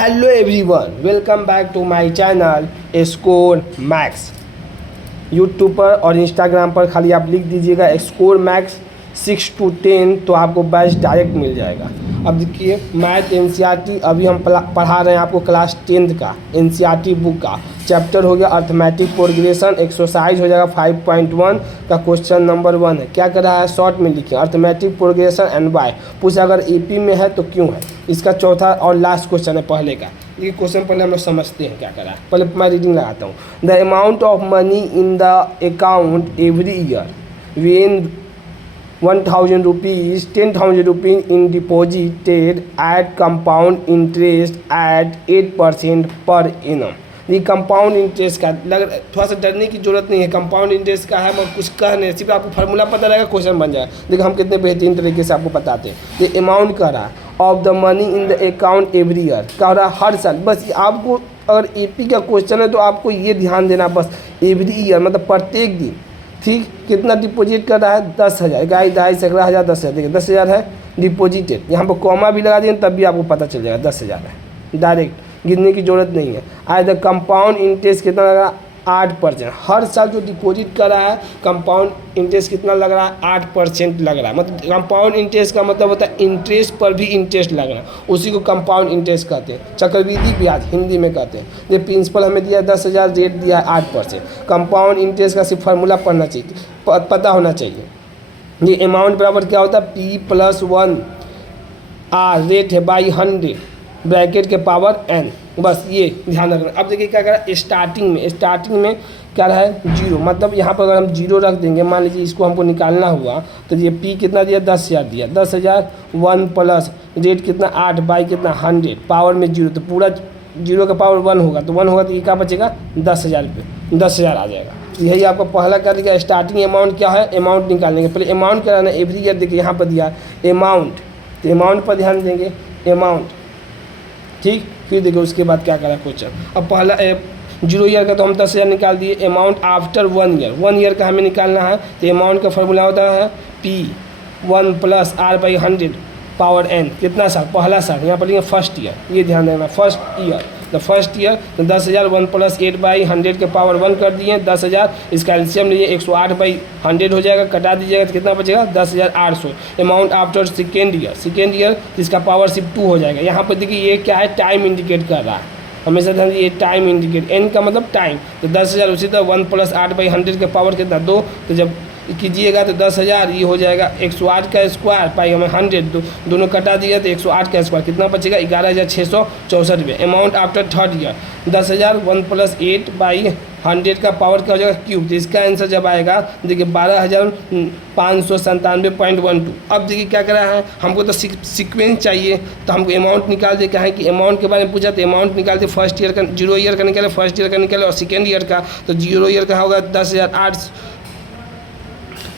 Hello everyone, welcome back to my channel score max. YouTube पर और Instagram पर खाली आप लिख दीजिएगा स्कोर मैक्स 6 to 10 तो आपको बैच डायरेक्ट मिल जाएगा। अब देखिए मैथ एनसीईआरटी अभी हम पढ़ा रहे हैं आपको क्लास 10th का एनसीईआरटी बुक का चैप्टर हो गया अर्थमेटिक प्रोग्रेशन। एक्सरसाइज हो जाएगा 5.1 का क्वेश्चन नंबर 1 है। क्या कर रहा है शॉर्ट में लिखिए अर्थमेटिक प्रोग्रेशन एंड वाई। पूछा अगर एपी में है तो क्यों है। इसका चौथा और लास्ट क्वेश्चन है पहले का। ये क्वेश्चन पहले हम लोग समझते हैं क्या करा है। पहले मैं रीडिंग लगाता हूँ। The amount of money in the account every year when 1000 rupees 10,000 rupees in deposited at compound interest at 8% per annum। ये कंपाउंड इंटरेस्ट का थोड़ा सा डरने की जरूरत नहीं है। कंपाउंड इंटरेस्ट का है मैं कुछ कह नहीं, सिर्फ आपको फार्मूला पता रहेगा क्वेश्चन बन जाएगा। देखो हम कितने बेहतरीन तरीके से आपको बताते हैं। ये अमाउंट कह रहा है of the money in the account every year कह रहा है हर साल। बस आपको अगर एपी का क्वेश्चन है तो आपको ये ध्यान देना बस एवरी ईयर मतलब प्रत्येक दिन। ठीक कितना डिपॉजिट कर रहा है 10,000 गाय 2.5 11,000 10,000 देखिए 10,000 है डिपॉजिटेड। यहाँ पर कॉमा भी लगा दिए तब भी आपको पता चल जाएगा 10,000 है। डायरेक्ट गिनने की जरूरत नहीं है। आज द कंपाउंड इंटरेस्ट कितना लगा 8%। हर साल जो डिपॉजिट कर रहा है कंपाउंड इंटरेस्ट कितना लग रहा है 8% लग रहा है। मतलब कंपाउंड इंटरेस्ट का मतलब होता है इंटरेस्ट पर भी इंटरेस्ट लग रहा है, उसी को कंपाउंड इंटरेस्ट कहते हैं। चक्रवृद्धि ब्याज हिंदी में कहते हैं। ये प्रिंसिपल हमें दिया 10,000 रेट दिया है 8%। कंपाउंड इंटरेस्ट का सिर्फ फार्मूला पढ़ना चाहिए, पता होना चाहिए। ये अमाउंट बराबर क्या होता है P+1 R रेट है बाई 100 ब्रैकेट के पावर n। बस ये ध्यान रखना। अब देखिए क्या कर रहा है स्टार्टिंग में क्या रहा है 0। मतलब यहाँ पर अगर हम 0 रख देंगे मान लीजिए इसको हमको निकालना हुआ तो ये P कितना दिया 10,000 दिया 10,000 1 प्लस रेट कितना 8 बाई कितना 100 पावर में 0 तो पूरा 0 का पावर 1 होगा तो 1 होगा तो ये क्या बचेगा 10,000 रुपये 10,000 आ जाएगा। यही आपका पहला कर दिया। स्टार्टिंग अमाउंट क्या है अमाउंट निकालने के पहले अमाउंट क्या रहना एवरी ईयर। देखिए यहाँ पर दिया अमाउंट तो अमाउंट पर ध्यान देंगे अमाउंट। ठीक फिर देखो उसके बाद क्या करा क्वेश्चन। अब पहला 0 ईयर का तो हम 10,000 निकाल दिए। अमाउंट आफ्टर 1 ईयर का हमें निकालना है तो अमाउंट का फॉर्मूला होता है P1 + R/100 पावर n। कितना साल पहला साल यहाँ पर लिखेंगे फर्स्ट ईयर। ये ध्यान देना फर्स्ट ईयर तो 10,000 1 + 8/100 के पावर 1 कर दिए 10,000। इसका एलसीएम लीजिए 108/100 हो जाएगा कटा दीजिएगा तो कितना बचेगा 10,800। अमाउंट आफ्टर सेकेंड ईयर इसका पावर सिर्फ 2 हो जाएगा। यहाँ पर देखिए ये क्या है टाइम इंडिकेट कर रहा है हमेशा ध्यान दीजिए टाइम इंडिकेट n का मतलब टाइम। तो 10,000 उसी तरह 1 + 8/100 के पावर कितना 2 तो जब कीजिएगा तो 10,000 ये हो जाएगा 108 का स्क्वायर पाई हमें 100 दोनों कटा दिया तो 108 का स्क्वायर कितना बचेगा 11,664 रुपये। अमाउंट आफ्टर थर्ड ईयर 10,000 1 + 8/100 का पावर क्या हो जाएगा क्यूब। तो इसका आंसर जब आएगा देखिए 12,597.12। अब देखिए क्या करा है हमको तो सीक्वेंस चाहिए तो हमको अमाउंट निकाल दे। क्या है कि अमाउंट के बारे में पूछा तो अमाउंट निकालते फर्स्ट ईयर का 0 ईयर का निकाले फर्स्ट ईयर का निकाले और सेकेंड ईयर का तो 0 ईयर का होगा 10,800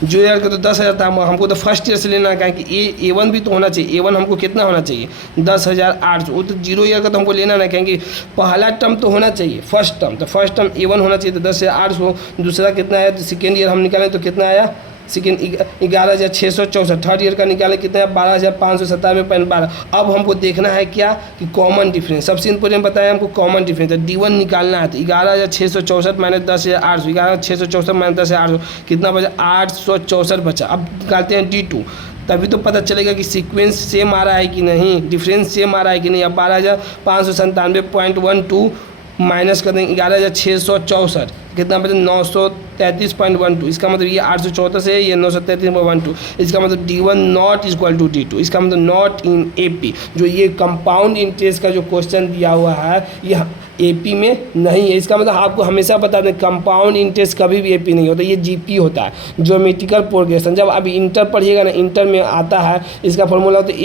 जो ईयर का तो 10,000 था हमको तो फर्स्ट ईयर से लेना है। कि A1 भी तो होना चाहिए। A1 हमको कितना होना चाहिए 10,800। वो तो 0 ईयर का तो हमको लेना है कहेंगे पहला टर्म तो होना चाहिए फर्स्ट टर्म तो फर्स्ट टर्म A1 होना चाहिए तो 10,800। दूसरा कितना आया तो सेकेंड ईयर हम निकालें तो कितना आया सेकेंड 11,664। थर्ड ईयर का निकाले कितना है 12,597.12। अब हमको देखना है क्या कि कॉमन डिफरेंस। सबसे इंपॉर्टेंट बताया हमको कॉमन डिफरेंस है D1 निकालना है तो 11,664 - 10,800 11,664 - 10,800 कितना बचा 864 बचा। अब निकालते हैं D2 तभी तो पता चलेगा कि सीक्वेंस सेम आ रहा है कि नहीं डिफरेंस सेम आ रहा है कि नहीं। अब 12,597.12 माइनस कर देंगे 11,664 कितना बचा 933.12। इसका मतलब ये 864 से ये 933.12। इसका मतलब D1 not equal to D2। इसका मतलब नॉट इन AP। जो ये कंपाउंड इंटरेस्ट का जो क्वेश्चन दिया हुआ है यह AP में नहीं है। इसका मतलब आपको हमेशा बता दें कंपाउंड इंटरेस्ट कभी भी AP नहीं होता, ये GP होता है ज्योमेट्रिकल प्रोग्रेशन। जब अभी इंटर पढ़िएगा ना इंटर में आता है इसका फॉर्मूला होता है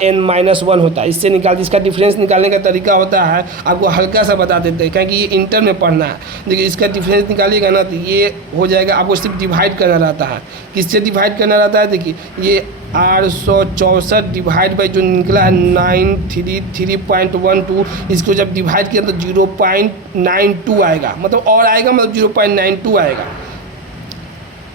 ARN-1 होता है। इससे निकाल इसका डिफरेंस निकालने का तरीका होता है आपको हल्का सा बता देते हैं क्योंकि ये इंटर में पढ़ना है। देखिए इसका डिफरेंस निकालिएगा ना तो ये हो जाएगा आपको सिर्फ डिवाइड करना रहता है। किससे डिवाइड करना रहता है देखिए ये 864 डिवाइड बाई जो निकला है 933.12 इसको जब डिवाइड किया तो 0.92 आएगा मतलब और आएगा मतलब 0.92 आएगा।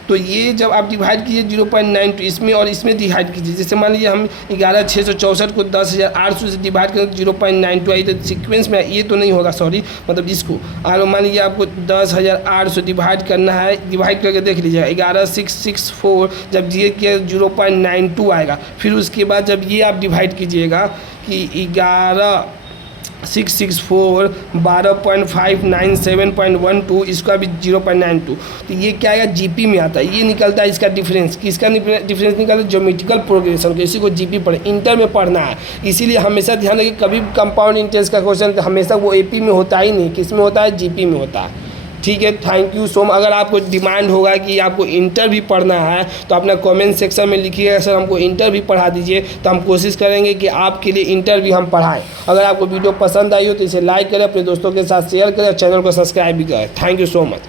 तो ये जब आप डिवाइड कीजिए 0.92 इसमें और इसमें डिवाइड कीजिए। जैसे मान लीजिए हम 11,664 को 10,800 से डिवाइड करें तो 0.92 आई, तो सीक्वेंस में ये तो नहीं होगा, सॉरी, मतलब इसको। और मान लीजिए आपको 10,800 डिवाइड करना है, डिवाइड करके देख लीजिएगा 11,664 जब ये किया 0.92 आएगा। फिर उसके बाद जब ये आप डिवाइड कीजिएगा कि 11,664 12.597.12, इसका भी 0.92, तो ये क्या आएगा, जीपी में आता है। ये निकलता है इसका डिफरेंस, किसका डिफरेंस निकलता है, ज्योमेट्रिकल प्रोग्रेशन का। इसी को जीपी पढ़े, इंटर में पढ़ना है। इसीलिए हमेशा ध्यान रखिए, कभी कंपाउंड इंटरेस्ट का क्वेश्चन हमेशा वो एपी में होता ही नहीं, किस में होता है, जीपी में होता है। ठीक है, थैंक यू सो मच। अगर आपको डिमांड होगा कि आपको इंटर भी पढ़ना है तो अपना कमेंट सेक्शन में लिखिएगा, सर हमको इंटर भी पढ़ा दीजिए, तो हम कोशिश करेंगे कि आपके लिए इंटर भी हम पढ़ाएं। अगर आपको वीडियो पसंद आई हो तो इसे लाइक करें, अपने दोस्तों के साथ शेयर करें और चैनल को सब्सक्राइब भी करें। Thank you so much.